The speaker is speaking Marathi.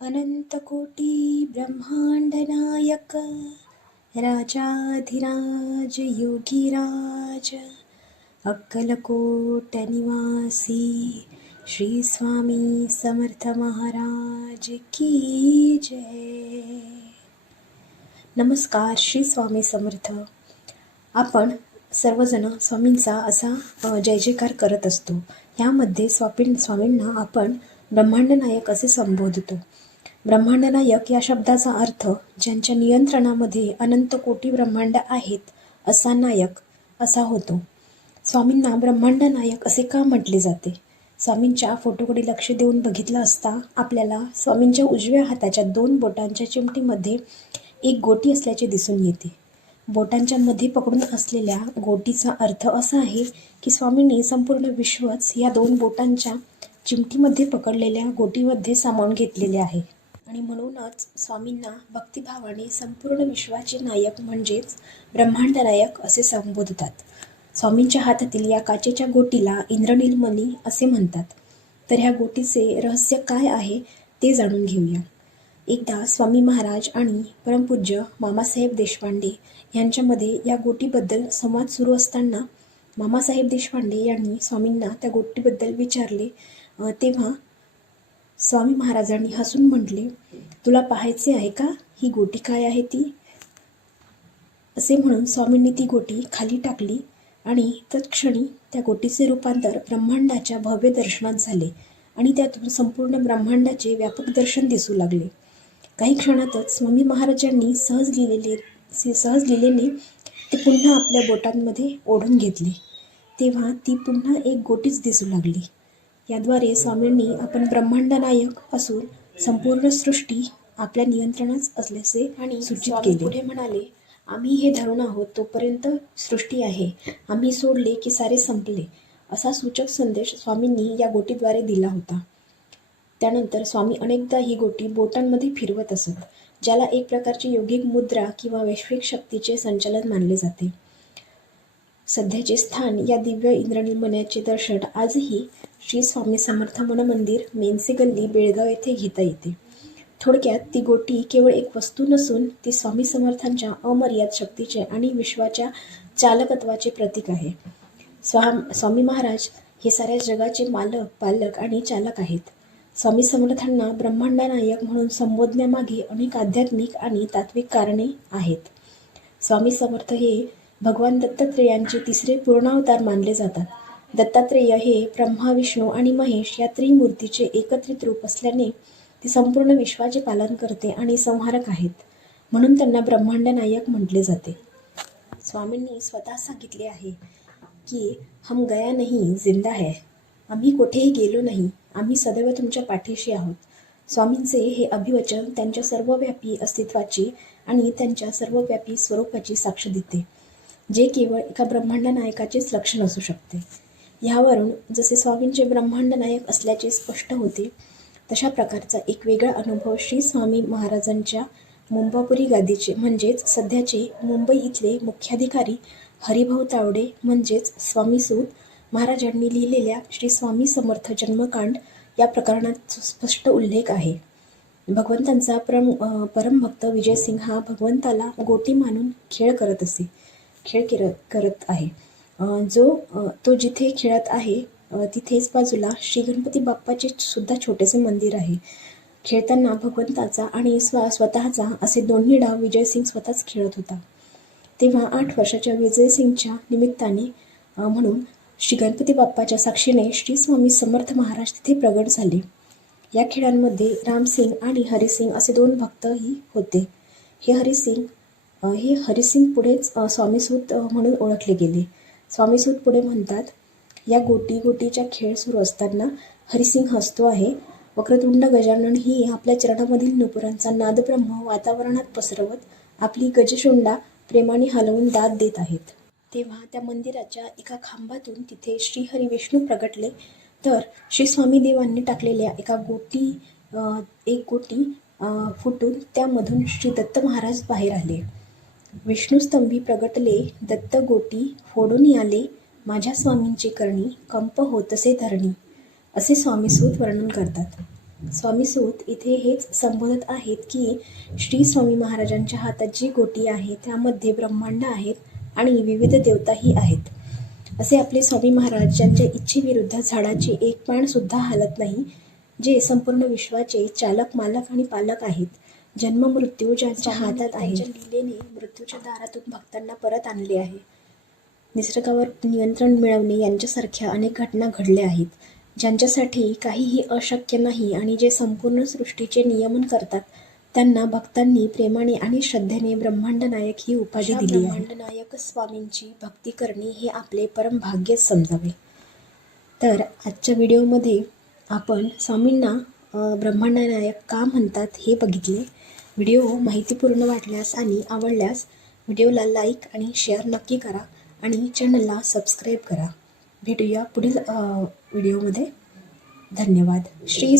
अनंतकोटी ब्रह्मांडनायक राजाधिराज योगीराज अक्कलकोट निवासी श्री स्वामी समर्थ महाराज की जय. नमस्कार. श्री स्वामी समर्थ. आपण सर्वजण स्वामींचा असा जय जयकार करत असतो. यामध्ये स्वामींना आपण ब्रह्मांड नायक असे संबोधतो. ब्रह्मांड नायक या शब्दाचा अर्थ ज्यांच्या नियंत्रणामध्ये अनंत कोटी ब्रह्मांड आहेत असा नायक असा होतो. स्वामींना ब्रह्मांड नायक असे का म्हटले जाते? स्वामींच्या फोटोकडे लक्ष देऊन बघितलं असता आपल्याला स्वामींच्या उजव्या हाताच्या 2 बोटांच्या चिमटीमध्ये एक गोटी असल्याचे दिसून येते. बोटांच्या मध्ये पकडून असलेल्या गोटीचा अर्थ असा आहे की स्वामींनी संपूर्ण विश्वच या 2 बोटांच्या चिमटीमध्ये पकडलेल्या गोटीमध्ये सामावून घेतलेले आहे. आणि म्हणूनच स्वामींना भक्तिभावाने संपूर्ण विश्वाचे नायक म्हणजेच ब्रह्मांड नायक असे संबोधतात. स्वामींच्या हातातील या काचेच्या गोटीला इंद्रनीलमणी असे म्हणतात. तर ह्या गोटीचे रहस्य काय आहे ते जाणून घेऊया. एकदा स्वामी महाराज आणि परमपूज्य मामासाहेब देशपांडे यांच्यामध्ये या गोटीबद्दल संवाद सुरू असताना मामासाहेब देशपांडे यांनी स्वामींना त्या गोटीबद्दल विचारले. तेव्हा स्वामी महाराजांनी हसून म्हटले, तुला पाहायचे आहे का ही गोटी काय आहे ती? असे म्हणून स्वामींनी ती गोटी खाली टाकली आणि तत्क्षणी त्या गोटीचे रूपांतर ब्रह्मांडाच्या भव्य दर्शनात झाले आणि त्यातून संपूर्ण ब्रह्मांडाचे व्यापक दर्शन दिसू लागले. काही क्षणातच स्वामी महाराजांनी सहज लिलेने ते पुन्हा आपल्या बोटांमध्ये ओढून घेतले. तेव्हा ती पुन्हा एक गोटीच दिसू लागली. याद्वारे स्वामींनी आपण ब्रह्मांड नायक असून संपूर्ण सृष्टी आपल्या नियंत्रणात असल्याचे आणि सूचित केले. पुढे म्हणाले, आम्ही हे धरून आहोत तोपर्यंत सृष्टी आहे, आम्ही सोडले की सारे संपले, असा सूचक संदेश स्वामींनी या गोटीद्वारे दिला होता. त्यानंतर स्वामी अनेकदा ही गोटी बोटांमध्ये फिरवत असत, ज्याला एक प्रकारची योगिक मुद्रा किंवा वैश्विक शक्तीचे संचालन मानले जाते. सध्याचे स्थान या दिव्य इंद्रनीलमण्याचे दर्शन आजही श्री स्वामी समर्थ मन मंदिर, मेनसे गल्ली, बेळगाव येथे घेता येते. थोडक्यात ती गोटी केवळ एक वस्तू नसून ती स्वामी समर्थांच्या अमर्याद शक्तीचे आणि विश्वाच्या चालकत्वाचे प्रतीक आहे. स्वामी महाराज हे साऱ्या जगाचे मालक, पालक आणि चालक आहेत. स्वामी समर्थांना ब्रह्मांड नायक म्हणून संबोधण्यामागे अनेक आध्यात्मिक आणि तात्विक कारणे आहेत. स्वामी समर्थ हे भगवान दत्तात्रेयांचे 3रे पूर्णावतार मानले जातात. दत्तात्रेय हे ब्रह्मा, विष्णू आणि महेश या त्रिमूर्तीचे एकत्रित रूप असल्याने ते संपूर्ण विश्वाचे पालन करते आणि संहारक आहेत. म्हणून त्यांना ब्रह्मांड नायक म्हटले जाते. स्वामींनी स्वतः सांगितले आहे की हम गया नहीं जिंदा है, आम्ही कुठेही गेलो नाही, आम्ही सदैव तुमच्या पाठीशी आहोत. स्वामींचे हे अभिवचन त्यांच्या सर्वव्यापी अस्तित्वाची आणि त्यांच्या सर्वव्यापी स्वरूपाची साक्ष देते, जे केवळ एका ब्रह्मांड नायकाचेच लक्षण असू शकते. ह्यावरून जसे स्वामींचे ब्रह्मांड नायक असल्याचे स्पष्ट होते, तशा प्रकारचा एक वेगळा अनुभव श्री स्वामी महाराजांच्या मुंबापुरी गादीचे म्हणजेच सध्याचे मुंबई इथले मुख्याधिकारी हरिभाऊ तावडे म्हणजेच स्वामीसूत महाराजांनी लिहिलेल्या श्री स्वामी समर्थ जन्मकांड या प्रकरणात स्पष्ट उल्लेख आहे. भगवंतांचा परमभक्त विजयसिंग हा भगवंताला गोटी मानून खेळ करत आहे. तो जिथे खेळत आहे तिथेच बाजूला श्री गणपती बाप्पाचे सुद्धा छोटेसे मंदिर आहे. खेळताना भगवंताचा आणि स्वतःचा असे दोन्ही डाव विजयसिंग स्वतःच खेळत होता. तेव्हा 8 वर्षाच्या विजयसिंगच्या निमित्ताने म्हणून श्री गणपती बाप्पाच्या साक्षीने श्री स्वामी समर्थ महाराज तिथे प्रगट झाले. या खेळांमध्ये रामसिंग आणि हरिसिंग असे 2 भक्तही होते. हे हरिसिंग पुढेच स्वामीसूत म्हणून ओळखले गेले. स्वामीसूत पुढे म्हणतात, या गोटीच्या खेळ सुरू असताना हरिसिंग हसतो आहे. वक्रतुंड गजानन ही आपल्या चरणामधील नुपुरांचा नादब्रह्म वातावरणात पसरवत आपली गजशुंडा प्रेमाने हलवून दाद देत आहेत. तेव्हा त्या मंदिराच्या एका खांबातून तिथे श्रीहरी विष्णू प्रगटले. तर श्री स्वामी देवांनी टाकलेल्या एक गोटी फुटून त्यामधून श्री दत्त महाराज बाहेर आले. विष्णुस्तंभी प्रगटले दत्त गोटी फोडून आले, माझ्या स्वामींचे करणी कंप होतसे धरणी, असे स्वामीसूत वर्णन करतात. स्वामीसूत इथे हेच संबोधत आहेत की श्री स्वामी महाराजांच्या हातात जी गोटी आहे त्यामध्ये ब्रह्मांड आहेत आणि विविध देवताही आहेत. असे आपले स्वामी महाराज ज्यांच्या इच्छेविरुद्ध झाडाचे एक पानसुद्धा हालत नाही, जे संपूर्ण विश्वाचे चालक, मालक आणि पालक आहेत. जन्म मृत्यू ज्यांच्या हातात आहे, लीलेने मृत्यूच्या दारातून भक्तांना परत आणले आहे. निसर्गावर नियंत्रण मिळवणे यांच्यासारख्या अनेक घटना घडल्या आहेत. ज्यांच्यासाठी काहीही अशक्य नाही आणि जे संपूर्ण सृष्टीचे नियमन करतात, त्यांना भक्तांनी प्रेमाने आणि श्रद्धेने ब्रह्मांड नायक ही उपाधी दिली आहे. ब्रह्मांड नायक स्वामींची भक्ती करणे हे आपले परम भाग्यच समजावे. तर आजच्या व्हिडिओमध्ये आपण स्वामींना ब्रह्मांड नायक का म्हणतात हे बघितले. व्हिडिओ माहितीपूर्ण वाटल्यास आणि आवडल्यास व्हिडिओला लाईक आणि शेअर नक्की करा आणि चॅनलला सबस्क्राईब करा. भेटूया पुढील व्हिडिओमध्ये. धन्यवाद. श्री